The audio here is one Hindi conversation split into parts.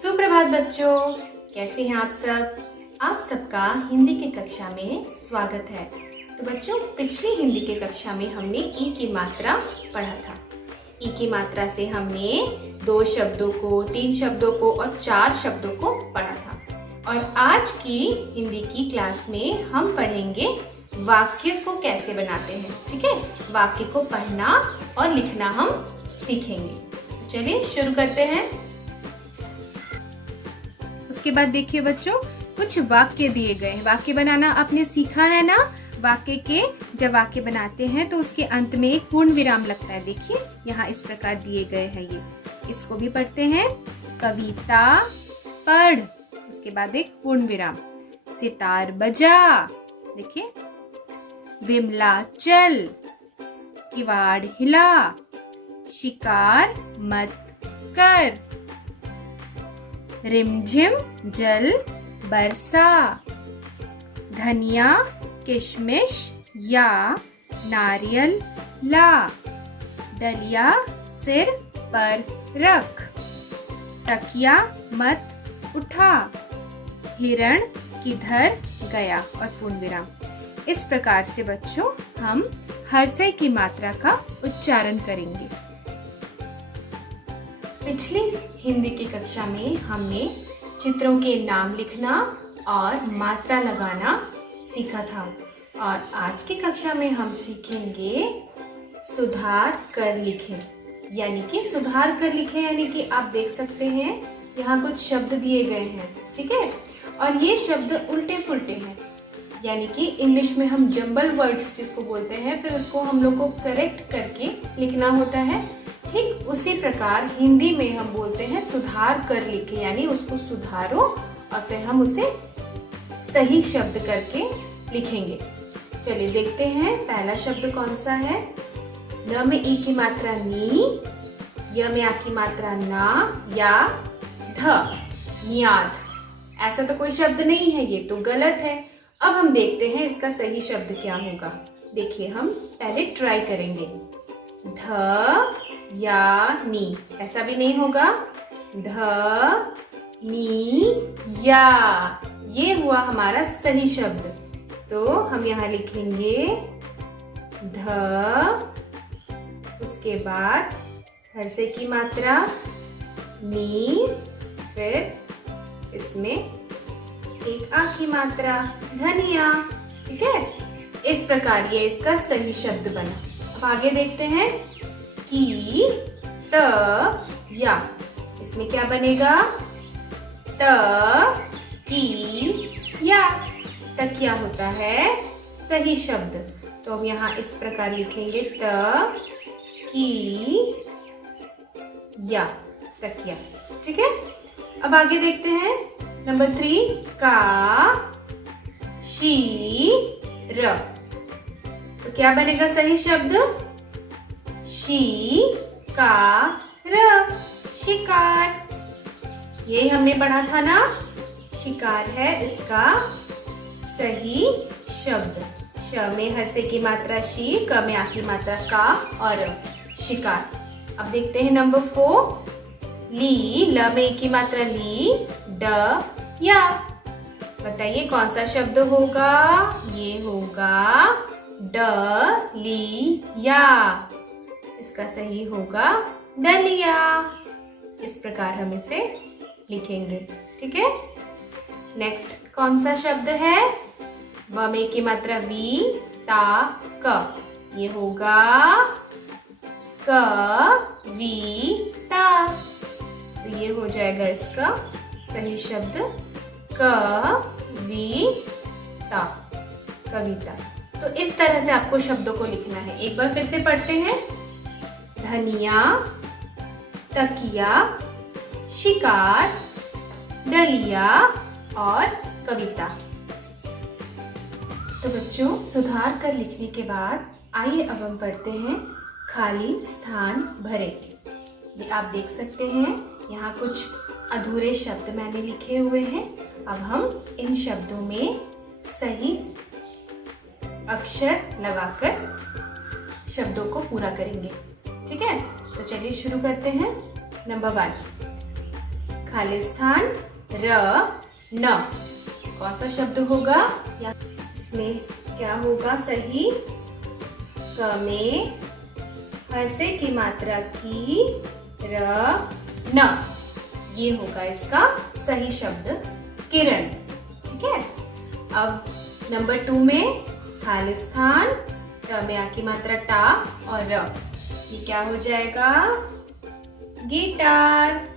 सुप्रभात बच्चों, कैसे हैं आप सब। आप सबका हिंदी की कक्षा में स्वागत है। तो बच्चों, पिछली हिंदी की कक्षा में हमने ई की मात्रा पढ़ा था। ई की मात्रा से हमने 2 शब्दों को, 3 शब्दों को और 4 शब्दों को पढ़ा था। और आज की हिंदी की क्लास में हम पढ़ेंगे वाक्य को कैसे बनाते हैं। ठीक है, वाक्य को पढ़ना और लिखना हम सीखेंगे। चलिए शुरू करते हैं। उसके बाद देखिए बच्चों, कुछ वाक्य दिए गए हैं। वाक्य बनाना आपने सीखा है ना। वाक्य के जब वाक्य बनाते हैं तो उसके अंत में एक पूर्ण विराम लगता है। देखिए यहाँ इस प्रकार दिए गए हैं। ये इसको भी पढ़ते हैं। कविता पढ़, उसके बाद एक पूर्ण विराम। सितार बजा, देखिए। विमला चल, किवाड़ हिला, शिकार मत कर, रिमझिम जल बरसा, धनिया किशमिश या नारियल ला, डलिया सिर पर रख, तकिया मत उठा, हिरण किधर गया और पूर्ण विराम। इस प्रकार से बच्चों हम हर्षय की मात्रा का उच्चारण करेंगे। पिछली हिंदी की कक्षा में हमने चित्रों के नाम लिखना और मात्रा लगाना सीखा था। और आज की कक्षा में हम सीखेंगे सुधार कर लिखें। यानी कि सुधार कर लिखें यानी कि आप देख सकते हैं यहाँ कुछ शब्द दिए गए हैं। ठीक है, और ये शब्द उल्टे फुल्टे हैं। यानी कि इंग्लिश में हम जंबल वर्ड्स जिसको बोलते हैं, फिर उसको हम लोग को करेक्ट करके लिखना होता है। ठीक उसी प्रकार हिंदी में हम बोलते हैं सुधार कर लिखे, यानी उसको सुधारो और फिर हम उसे सही शब्द करके लिखेंगे। चलिए देखते हैं पहला शब्द कौन सा है। न में ई की मात्रा नी, य में आ की मात्रा ना या ध, नियाद। ऐसा तो कोई शब्द नहीं है, ये तो गलत है। अब हम देखते हैं इसका सही शब्द क्या होगा। देखिए हम पहले ट्राई करेंगे। ध या नी, ऐसा भी नहीं होगा। ध नी या, ये हुआ हमारा सही शब्द। तो हम यहाँ लिखेंगे ध, उसके बाद हर्षय की मात्रा नी, फिर इसमें एक आ की मात्रा धनिया। ठीक है, इस प्रकार ये इसका सही शब्द बना। अब आगे देखते हैं। की त या, इसमें क्या बनेगा। त की या, तकिया होता है सही शब्द। तो हम यहाँ इस प्रकार लिखेंगे त की या, तकिया। ठीक है, अब आगे देखते हैं। नंबर 3 का शी र, तो क्या बनेगा सही शब्द। शी का र, शिकार। ये हमने पढ़ा था ना, शिकार है इसका सही शब्द। श में हर्षय की मात्रा शी, क में आ की मात्रा का और शिकार। अब देखते हैं नंबर 4 ली, ल में की मात्रा ली, ड या। बताइए कौन सा शब्द होगा। ये होगा ड ली या, इसका सही होगा डलिया। इस प्रकार हम इसे लिखेंगे। ठीक है, नेक्स्ट कौन सा शब्द है। व में की मात्रा वी, ता क, ये होगा क वी ता। तो ये हो जाएगा इसका सही शब्द कविता, कविता। तो इस तरह से आपको शब्दों को लिखना है। एक बार फिर से पढ़ते हैं। धनिया, तकिया, शिकार, डलिया और कविता। तो बच्चों, सुधार कर लिखने के बाद आइए अब हम पढ़ते हैं खाली स्थान भरे। आप देख सकते हैं यहाँ कुछ अधूरे शब्द मैंने लिखे हुए हैं। अब हम इन शब्दों में सही अक्षर लगाकर शब्दों को पूरा करेंगे। ठीक है, तो चलिए शुरू करते हैं। नंबर 1, खालिस्तान, र, न। कौन सा शब्द होगा? या इसमें क्या होगा सही? क में हर्षे की मात्रा की, र, न। ये होगा इसका सही शब्द किरण। ठीक है। अब नंबर 2 में खालिस्तान, त में आ की मात्रा टा और र। ये क्या हो जाएगा? गिटार।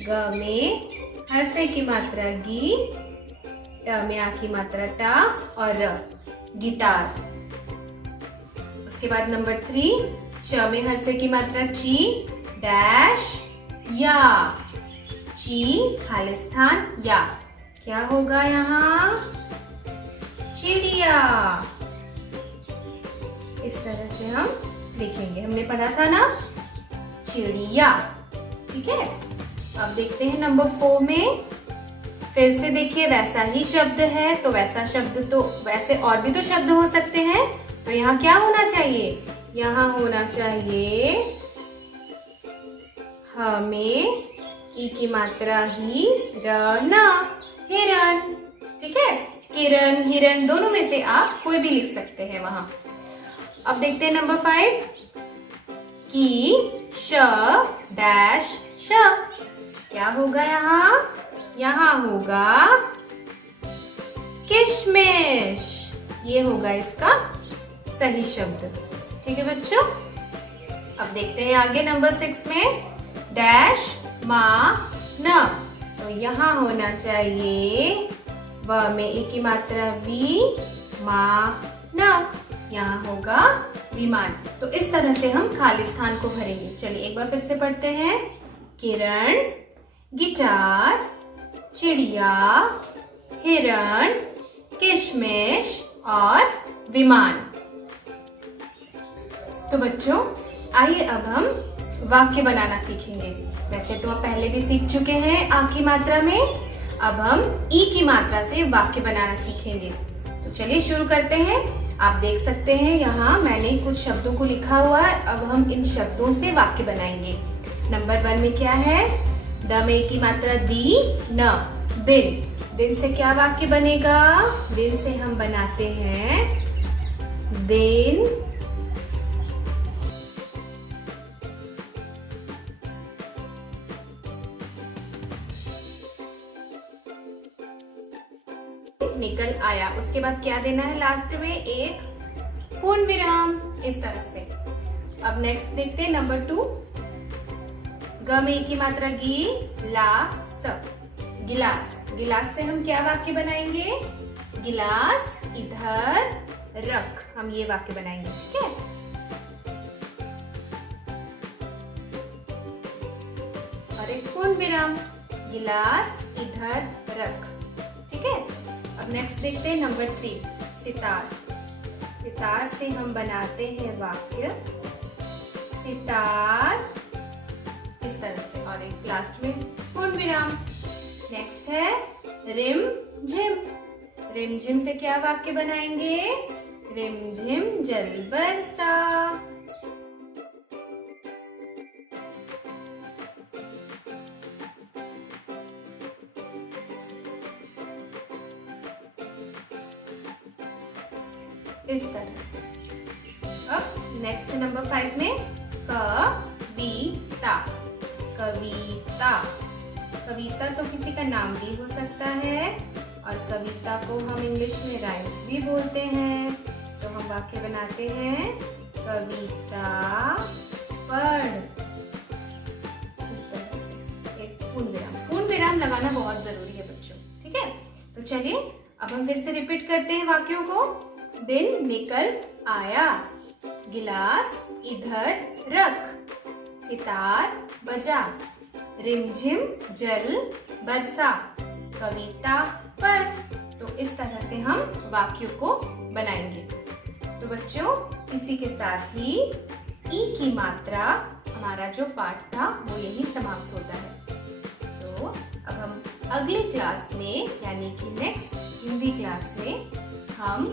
ग में हर्षे की मात्रा गी, ट में आ की मात्रा टा और र, गिटार। उसके बाद नंबर 3, च में हर्षे की मात्रा ची, डैश, या। ची खालिस्तान या। क्या होगा यहाँ? चिड़िया। इस तरह से हम लिखेंगे। हमने पढ़ा था ना, चिड़िया। ठीक है। अब देखते हैं नंबर 4 में। फिर से देखिए, वैसा ही शब्द है तो वैसा शब्द तो वैसे और भी तो शब्द हो सकते हैं। तो यहाँ क्या होना चाहिए? यहाँ होना चाहिए हमें ई की मात्रा ही, र, न, हिरण। ठीक है। किरण, हिरण दोनों में से आप कोई भी लिख सकते हैं वहां। अब देखते हैं नंबर 5 की, श, डैश, श। क्या होगा यहाँ? यहाँ होगा किशमिश। ये होगा इसका सही शब्द। ठीक है बच्चों। अब देखते हैं आगे नंबर 6 में, डैश, मा, न। तो यहाँ होना चाहिए व में ई की मात्रा वी, मा, न। यहाँ होगा विमान। तो इस तरह से हम खालिस्तान को भरेंगे। चलिए एक बार फिर से पढ़ते हैं। किरण, गिटार, चिड़िया, हिरण, किशमिश और विमान। तो बच्चों आइए अब हम वाक्य बनाना सीखेंगे। वैसे तो आप पहले भी सीख चुके हैं आ की मात्रा में। अब हम ई की मात्रा से वाक्य बनाना सीखेंगे। तो चलिए शुरू करते हैं। आप देख सकते हैं यहाँ मैंने कुछ शब्दों को लिखा हुआ है। अब हम इन शब्दों से वाक्य बनाएंगे। नंबर 1 में क्या है? द में की मात्रा दी, न, दिन। दिन से क्या वाक्य बनेगा? दिन से हम बनाते हैं दिन निकल आया। उसके बाद क्या देना है? लास्ट में एक पूर्ण विराम। इस तरह से। अब नेक्स्ट देखते हैं नंबर 2। ग में की मात्रा गी, ला, स। गिलास। गिलास से हम क्या वाक्य बनाएंगे? गिलास इधर रख। हम ये वाक्य बनाएंगे। ठीक है। और एक पूर्ण विराम। गिलास इधर रख। ठीक है। अब नेक्स्ट देखते हैं नंबर 3, सितार। सितार से हम बनाते हैं वाक्य सितार, इस तरह से। और एक लास्ट में पूर्ण विराम। नेक्स्ट है रिम झिम। रिम झिम से क्या वाक्य बनाएंगे? रिम झिम जल बरसा। इस तरह से। अब नेक्स्ट नंबर 5 में कविता। कविता। कविता तो किसी का नाम भी हो सकता है और कविता को हम इंग्लिश में राइम्स भी बोलते हैं। तो हम वाक्य बनाते हैं कविता पढ़। इस तरह से एक पूर्ण विराम। पूर्ण विराम लगाना बहुत जरूरी है बच्चों। ठीक है। तो चलिए अब हम फिर से रिपीट करते हैं वाक्यों को। दिन निकल आया, गिलास इधर रख, सितार बजा, रिमझिम जल बरसा, कविता पढ़। तो इस तरह से हम वाक्यों को बनाएंगे। तो बच्चों इसी के साथ ही ई की मात्रा हमारा जो पाठ था वो यही समाप्त होता है। तो अब हम अगली क्लास में यानी कि नेक्स्ट हिंदी क्लास में हम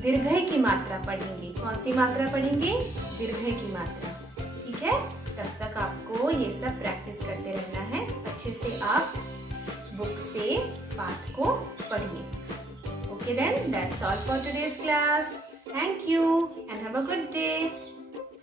दीर्घई की मात्रा पढ़ेंगे। कौन सी मात्रा पढ़ेंगे? दीर्घई की मात्रा। ठीक है। तब तक आपको ये सब प्रैक्टिस करते रहना है। अच्छे से आप पाठ को पढ़िए। Okay then, that's all for today's class. Thank you and have a good day.